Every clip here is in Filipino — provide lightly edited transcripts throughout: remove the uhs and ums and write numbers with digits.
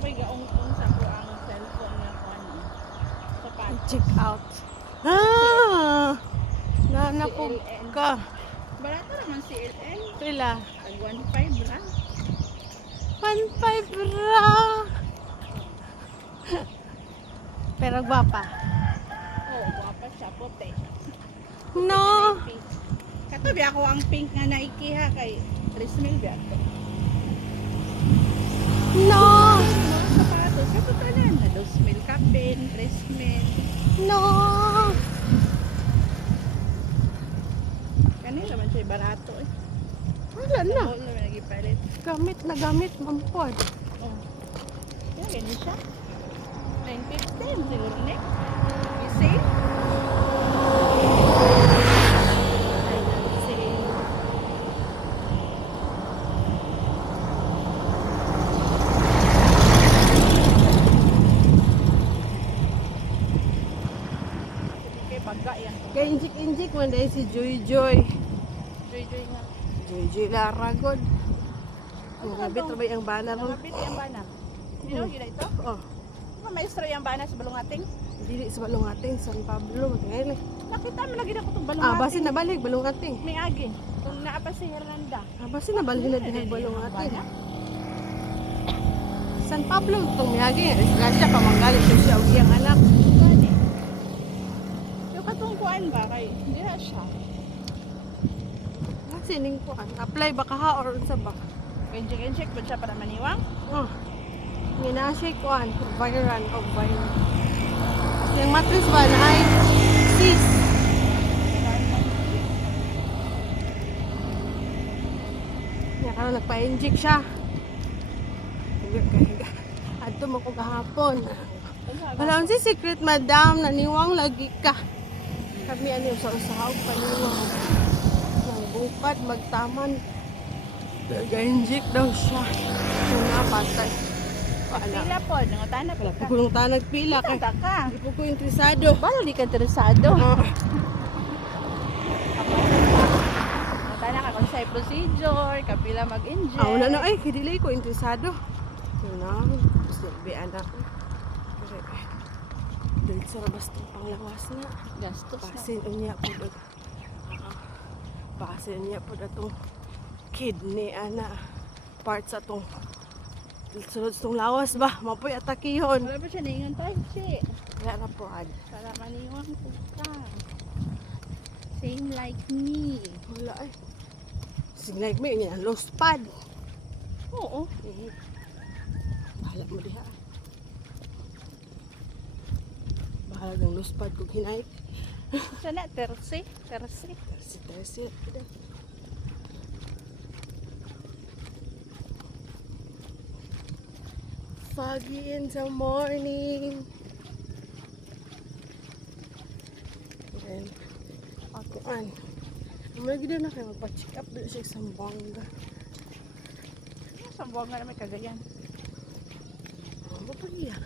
may gaong-ong sa ko ang cellphone nga ko ano. Sapatos. Check out. Ah! Nanapog CLN. ka. Barato naman si LN. Pila? Tag 1.5 ra. 1.5 ra. Pero gwapa. Oo, guwapa siya. Puti. No. Pink. Katabi ako ang pink nga Nike ha kay Trismil biya to. No. Mga sapatos. Katutunan na 2,000 kapin, 3,000. No. Kanina naman siya barato eh. Wala Sa na. mall naman nagipalit. Gamit na gamit, mampod. Oh. Kaya ganyan siya. 9.15 siguro ne. Ising. Kaya baga yan. Kaya injik-injik man dahil si Joy Joy. Joy-joy nga. Joy Joy Laragod. Yung gamit na ba yung banner ron? Nakabit yung bana. Hindi naman yun na ito. Oh. Mga maestro yung bana sa balongating. Dili sa Balungating, San Pablo. Magaling. Nakita mo lagi na ko itong Ah, balongating. basin na balik, Balungating. May agi. Kung naapa si Hernanda. Ah, basin na balik na din Balungating. San Pablo, itong miyagi. Disgrasya, pamanggalit ko siya. Uwi ang anak. Gani. Yung katungkuan ba kay hindi na siya. Sining ko an. Apply baka ha or unsa ba? Inject ba siya para maniwang? Oh. Ginashay ko an. Viral o viral. Kasi yung matris ba na ay sis. Yan karon nagpa-inject siya. Higa. Adto mo ko kahapon. Wala si secret madam naniwang lagi ka. Kami ano sa usahaw paniwang. Nang bukad magtaman. Nag-inject daw siya. Yung napatay. Wala. Pila po, nangutana po Wala ka. po kung tanag pila kay. Kanta ka. Hindi po ko interesado. Balo di ka interesado. Oh. Nangutana ka kung sa'y procedure, kapila mag-inject. Ah, wala na ay, kidili ko interesado. Yun na, silbian ako. Dahil sa rabas itong panglawas na. Gastos na. Pasin niya po doon. Pasin niya po itong kidney, ana. Part sa itong sunod itong lawas ba? Mapoy atakihon. Wala ba siya naingan tayo, si? Wala na po, ad. Para maniwang po ka. Same like me. Wala ay. Sige like me, yun yan, lost pad. Oo. Bahala mo diha. Bahala ng lost pad kung hinaik. Siya na, tersi. Tersi. Foggy in the morning. Then, ako an. Lagi na kayo magpa-check up doon sa isang bangga. Sa buwan nga naman kagayan. Ano pa niya?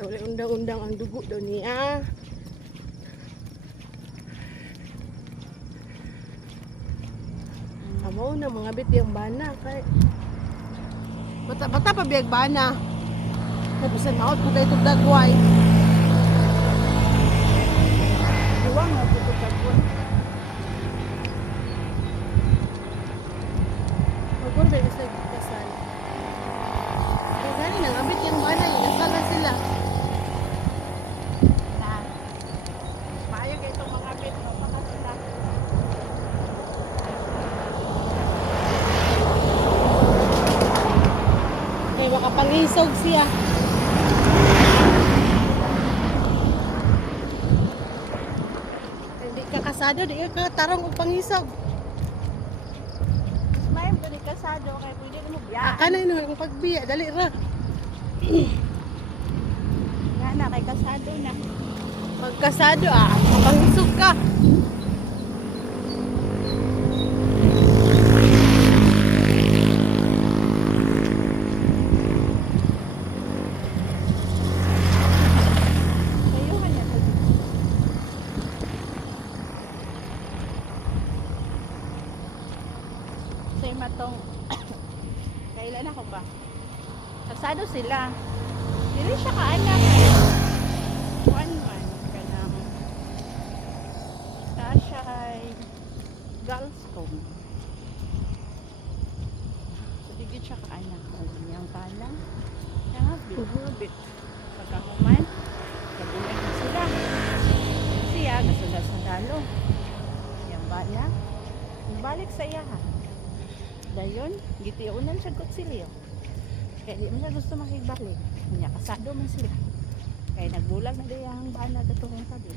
Wala undang-undang ang dugo daw niya. Amo na mga bit yung bana kay bata pa biyag bana. Nabisan maot ko tayo itong dagway. Buwang nga po ito sa buwan. Magpuro ba yung sa kasal? Kasi nang abit yung bana, yung kasal na sila. Na. Maayo kayo itong mga bit. Pakasila. Kaya baka pangisog siya. Hindi ka kasado, di ka tarong og pangisog. May mo ni kasado kay pwede mo biyaan. Aka na yun, yung pagbiya, dali ra. Nga na kay kasado na. Magkasado mapangisog ka. Kayo man yan. kay matong kailan ako ba? Kasado sila. Dili siya kaanak. One man kanang siya ay girls home. So digit siya kaanak. Niyang palang. Nangabit. Pagkahuman, kabulan na sila. Siya, kasudas na dalo. Yang bala, balik sa iya ha. Dayon, gitiunan siya kutsilyo. Kaya di man siya gusto makigbalik. Kanya kasado man sila. Kaya nagbulag na diya ang bana datong tabi.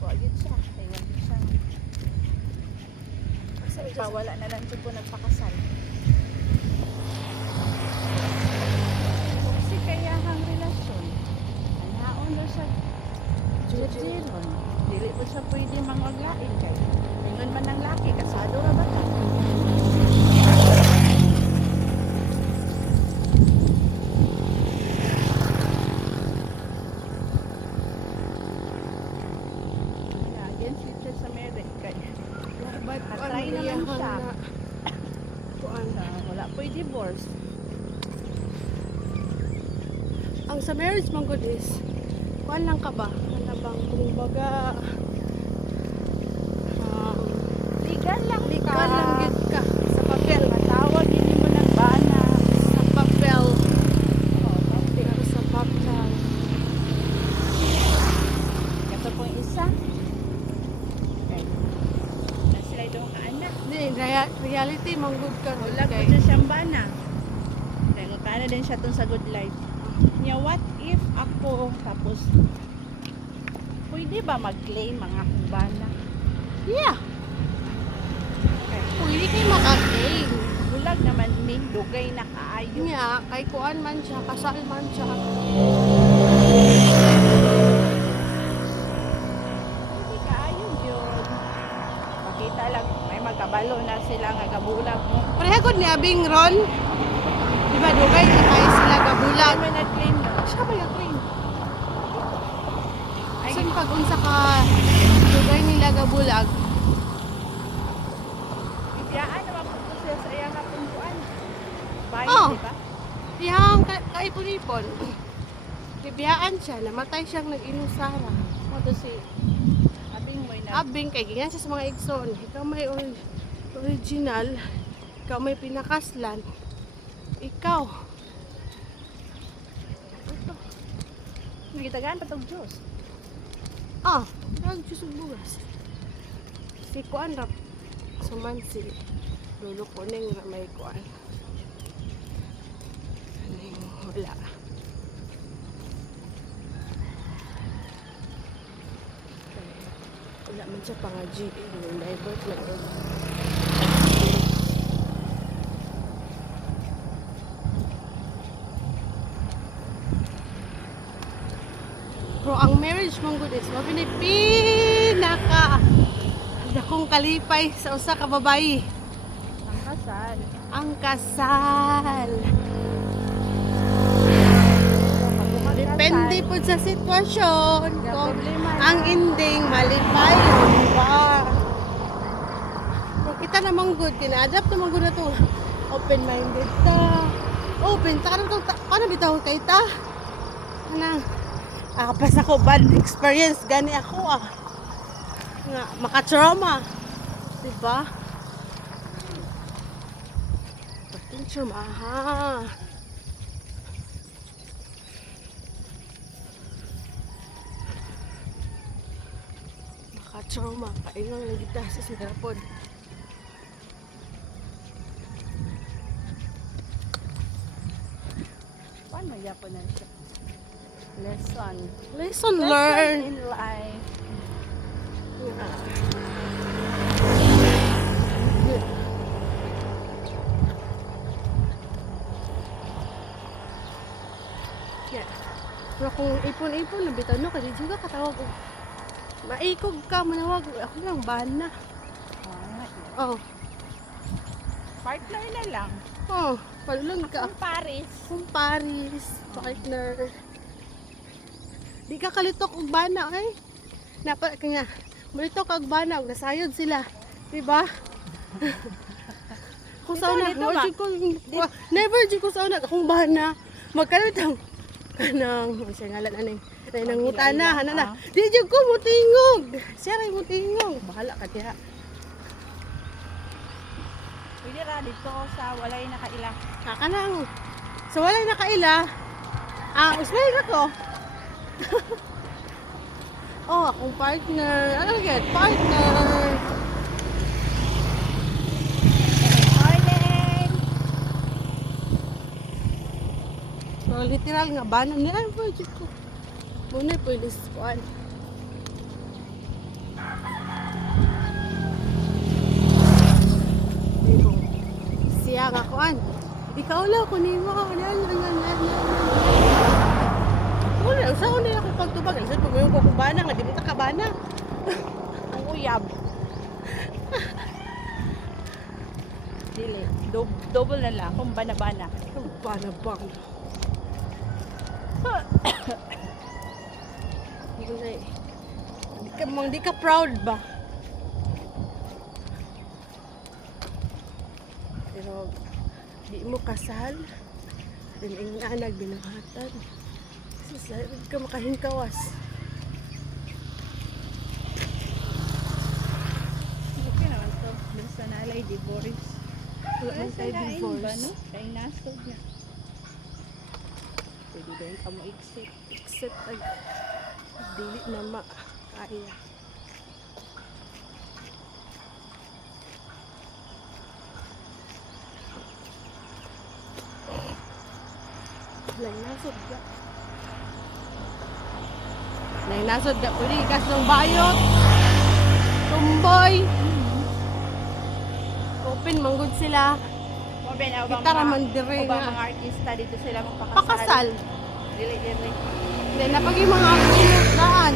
Huwag yun siya. Kaya huwag yun siya. Pawala na lang siya po nagpakasal. Kasi kaya ang relasyon. Anaon na siya. Jiron. Dili po siya pwede mangaglain kay. Ingon man ang laki. Kasado ra ba ta? Against Richard sa merit kay. Atry naman siya. Wala po yung divorce. Ang sa marriage man good is, kuan lang ka ba? Ano bang kumbaga, Legal lang legal lang gid ka sa papel. Matawag hindi mo ng bana. Sa papel. Oh, Pero sa papel. Kato pong isa. Okay. Na sila itong kaanak. Hindi, reality man good ka. Wala po kay. siya siyang bana. Kaya kano din siya tong sa good life. Nya what if ako tapos pwede ba mag-claim mga bana? Yeah. Okay. Pwede kayo makaklaim. Bulag naman may dugay na kaayo. Nga, kay kuan man siya, kasal man siya. Hindi kaayo yun. Pakita lang, may magkabalo na sila nga gabulag mo. Parehagod ni Abing Ron. Diba, dugay na kayo sila gabulag. May nag-claim no? Siya ba yung claim? Ay, Saan pag unsa ka dugay nila gabulag? bibiyaan naman po siya sa iyang kapunduan. Bayan, Oh. di ba? Yang kaipon-ipon. Bibiyaan siya, namatay siyang nag-inusara. Mo to si Abing Moy na. Abing, kay ganyan siya sa mga igsoon. Ikaw may original, ikaw may pinakaslan. Ikaw. Nagitagaan pa tong Diyos. Nag-Diyos ang bugas. Si Kuan rap. Suman si Lolo Kuning na may Kuan. Aning wala. Wala man siya pang GA. Yung divert na yun. Pero ang marriage mong good is mabini pinaka dakong kalipay sa usa ka babae. Ang kasal. Ang kasal. Depende po sa sitwasyon. Kung ang ending malipay, di ba? Kita namang good, kina-adapt namang good na ito. Open-minded ta. Open, ta ka na paano bitaw kay ta? Anang, pas ako bad experience, gani ako nga, maka-trauma. Diba? Pating trauma, ha? Maka-trauma, paingon lang kita sa sinarapod. Paano yapon na siya? Lesson. Lesson learned. in life. Yeah. Pero kung ipon-ipon, nabitaw no, kasi juga katawag ko. Maikog ka, manawag. Ako lang, bana. Oh. Partner na lang. Oh, palulog ka. Ang Paris. Kung Paris, partner. Di ka kalitok og bana, ay. Napa, kanya, malitok og bana, og nasayod sila. Diba? ko sa una. Dito ba? Never jud ko sa una. Akong bana. Magkalit ang kanang siya ngalan aning nangutana hana na. Di jud ko mutingog. Siya ray mutingog. Bahala ka diha. Pwede ra dito sa walay nakaila. Kanang so walay nakaila. Usmay ra ko. Oh, akong partner. Ano yan? Partner. Morning! So, literal nga banan nila ang budget ko. Muna po yung liskuan. Siya nga kuan. Ikaw lang kunin mo. Wala, saan nila ako pagtubag? Alisan po ngayon ko kung bana nga. Di mo ta kabana. Ang uyab. Dili. Double na lang kung bana-bana. Ang bana bang. Di ka proud ba? Pero di mo kasal. Then ang anak binuhatan. Sa ka makahingkawas. Okay naman to. Dun sa nalay, divorce. Wala man tayo Ba, no? divorce. Kaya nasod na. Pwede din ka mo exit. Except dili na kaya. Nasod ka. Nasod ka. Pwede ikas ng bayot. Tumboy. Open manggod sila. Maben, Kita raman dire Ubang nga. mga artista dito sila magpakasal. Pakasal. Dili. Hindi na pag yung mga daan.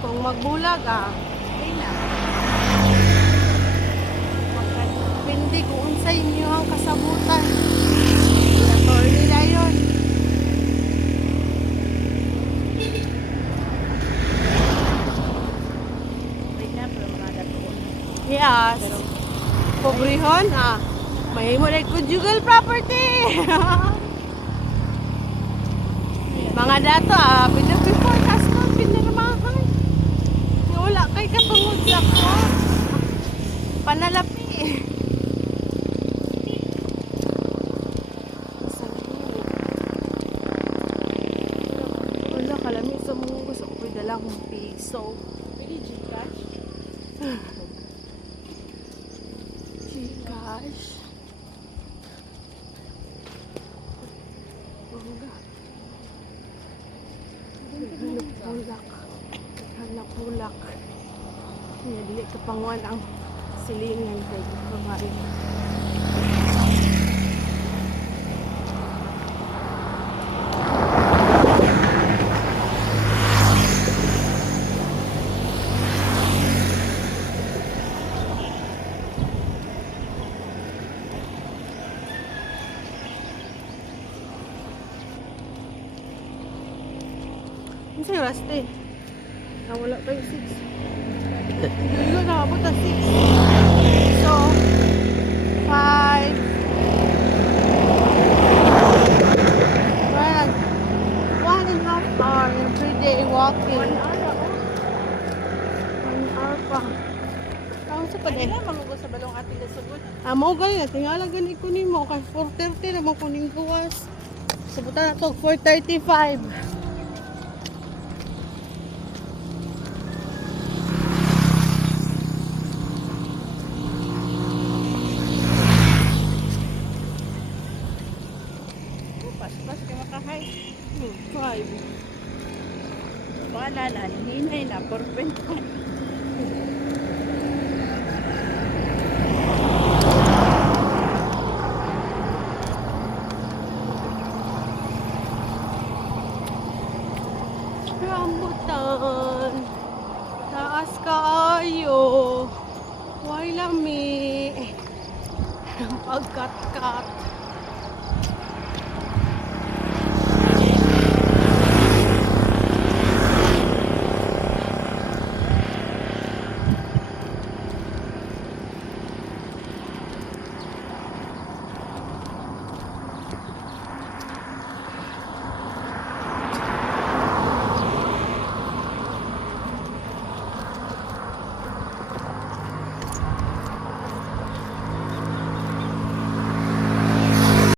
Kung magbulag Okay na. depende kung unsa inyo ang kasabutan. Ilator nila yun. Wait na, pero mga datoon. Yes. Pero, Pobrehon, mahimo na conjugal property. Mga dato, pinag-forecast ko, pinaramahan. Wala kay kapangod sa ko. Panalapi. Wala, kalami sa mga gusto ko dala akong piso. pwede Gcash? Gcash. Hanap-bulak. Hanap-bulak. Dili ka pangwan ang silingan kay kamay. Ano sa'yo, Rusty? Wala pa yung 6. Yun, nakabot na 6. So, 5. Well, 1.5 hour everyday walking. 1 hour ako. 1 hour pa. Sa pa Pwede din. na mamugo sa balong ating nasugod. Mo galing na. Tingala ganit ko ni mo. Kay 4.30 naman kuning gawas. Sabutan na to, 4.35. Pas-pas ka makahay. 5. Wala na, hinay na, 4.5. Rambutan. Taas kaayo. Way lami. Pagkat-kat.